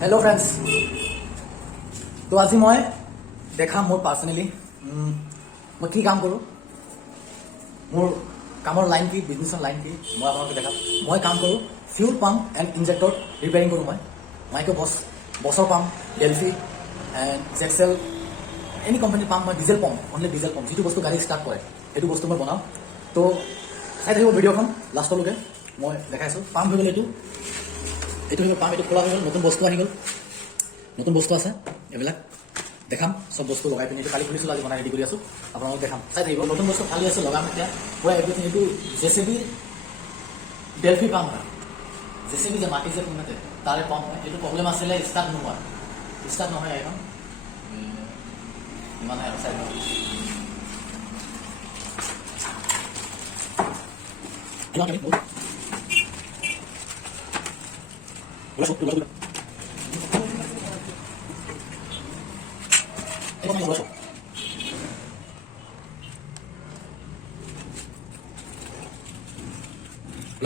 Hello friends. तो आज मैं देखा मोर पार्सनेली मैं की काम करूँ मोर कामर लाइन की बिजनेसर लाइन की मैं आपको देखा मैं काम करूँ fuel pump and injector repairing करूँ मैं को बसर pump Delphi and Zexel any company pump मैं diesel pump only diesel pump जी बस्तु गाड़ी स्टार्ट करे ये बस्तु मैं बनाऊँ। तो चाई थी भिडिओन लास्टলৈকে मैं देखाई पाम्प हो गल ये पाम्प ये खोला गल नतुन बस्तु गल नतुन बस्तु আছে এইবিলাক দেখাম সব বস্তু লগাই পিনি কালি খুলিছো আজি বনাই ৰেডি কৰি আছো আপোনালোক দেখাম চাই থাকিব নতুন বস্তু খালি আছে লগাম এতিয়া পুৰা এভৰিথিং এইটো জেচিবি ডেলফি পাম্প হয় জেচিবি যে মাটি যে কোনতে তাৰে পাম্প হয় এইটো প্ৰব্লেম আছিলে ষ্টাৰ্ট নহয় এখন ইমান আৰু চাই লওক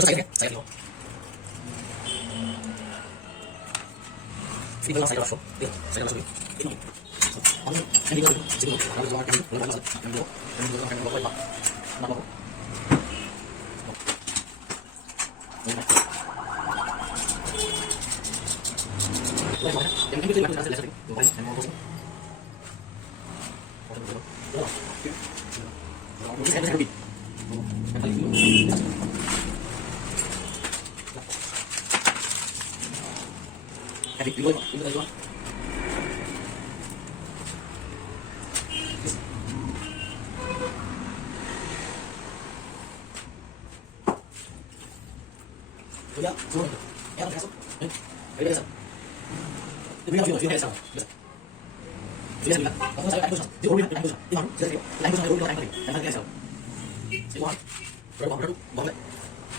saya dulu. Ini belum saya masuk. Saya masuk. Ini. Ini dulu. Sini dulu. Harus keluar kan. Belum masuk. Yang dulu. Yang dulu kan bawa Pak. Kenapa? Yang ini kita lihat sering. Tuh kan, yang mau kosong. Saya lebih. Habis dulu, itu tadi doang. Oh ya, semua itu. Ya, masuk. Ayo biasa. Ini video biasa. Biasa. Biasa biasa. Kamu saya aku di rumah aku. Di mana? Saya aku saya rumah aku. Saya biasa. Semua. Berapa boleh.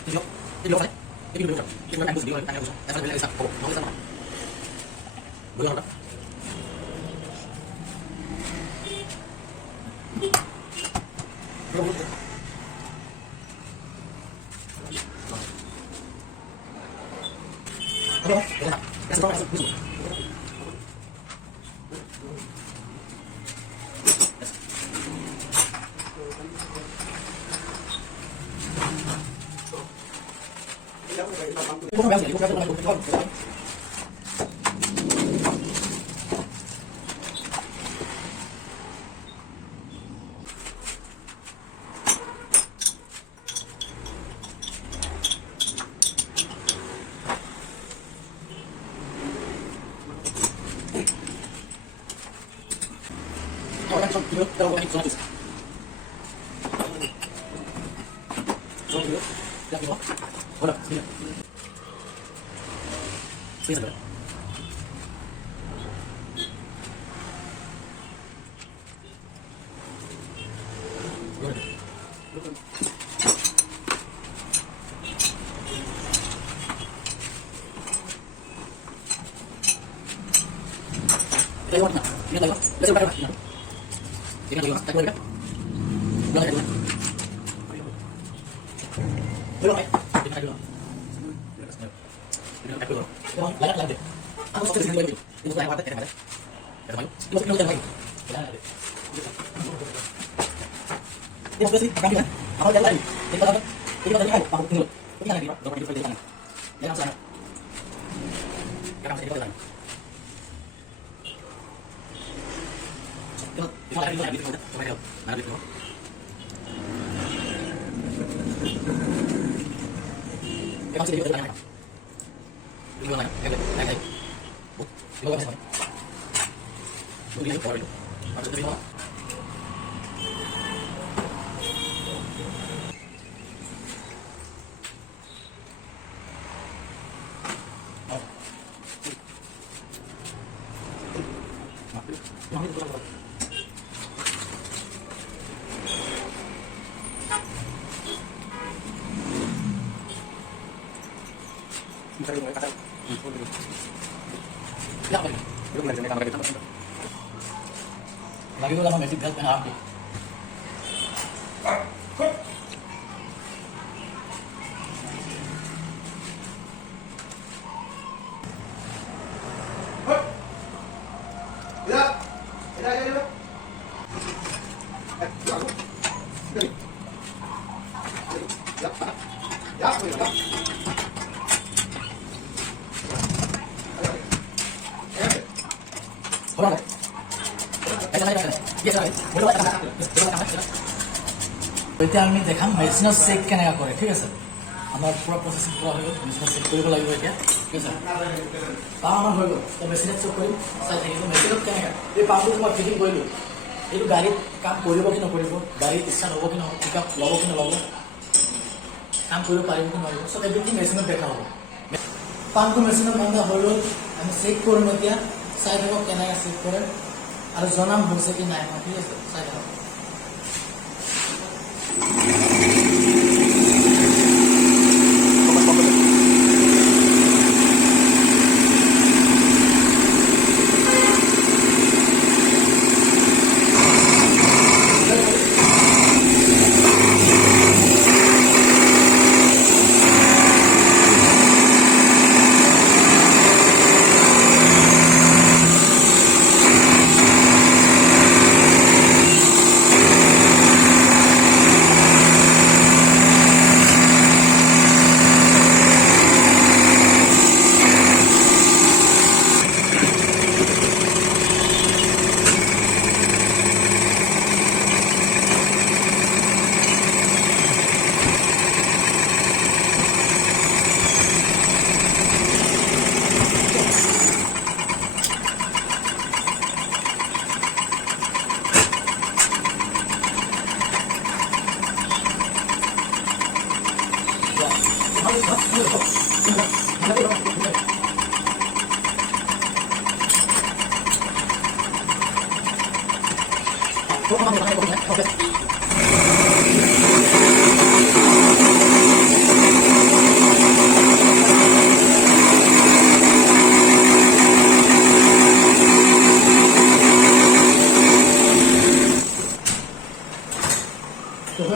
Video. Video apa? Ini video. Ini aku video aku. Saya biasa. Oh, mau sama. Boleh enggak? Lagi itu lama mesik gas pengen এতিয়া আমি দেখাম মেচিনত check কেনেকৈ কৰে ঠিক আছে আমাৰ পুৰা প্ৰচেচিং কৰা হৈ গ'ল মেচিনত চেক কৰিব লাগিব এতিয়া ঠিক আছে পাম আমাৰ হৈ গ'ল মেচিনত চেক কৰিম চাই থাকিব মেচিনত কেনেকৈ এই পাম্পটো মই ফিটিং কৰিলোঁ এইটো গাড়ীত কাম কৰিব কি নকৰিব গাড়ীত ষ্টাৰ্ট হ'ব কি নহ'ব পিক আপ ল'ব কি নল'ব কাম কৰিব পাৰিব কি নোৱাৰিব চব এভৰিথিং মেচিনত দেখা হ'ব পাম্পটো মেচিনত বান্ধা হৈ গ'ল আমি চেক কৰিম এতিয়া চাই থাকক কেনেকৈ চেক কৰে আৰু জনাম হৈছে কি নাই ঠিক আছে চাই থাকক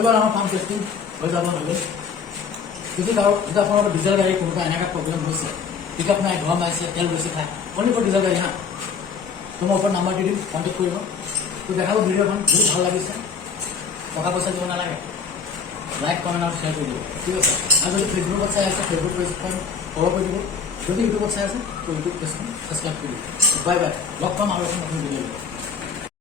এবাৰ আমাৰ পাম্প টেষ্টিং হৈ যাব নহ'লে যদি কাৰো যেতিয়া আপোনাৰ ডিজেল গাড়ী কোনোবা এনেকুৱা প্ৰব্লেম হৈছে পিক আপ নাই ধোৱা মাৰিছে তেল বেছি খায় অনলি ফৰ ডিজেল গাড়ী হা তোমাৰ ওপৰত নাম্বাৰ দি দিম কণ্টেক্ট কৰিব তো দেখাব ভিডিঅ'খন বহুত ভাল লাগিছে টকা পইচা দিব নালাগে লাইক কমেণ্ট আৰু শ্বেয়াৰ কৰি দিব ঠিক আছে আৰু যদি ফেচবুকত চাই আছে ফেচবুক পেজখন ফ'ল' কৰি দিব যদি ইউটিউবত চাই আছে তো ইউটিউব পেজখন ছাবস্ক্ৰাইব কৰি দিব বাই বাই লগ পাম আৰু এখন নতুন ভিডিঅ'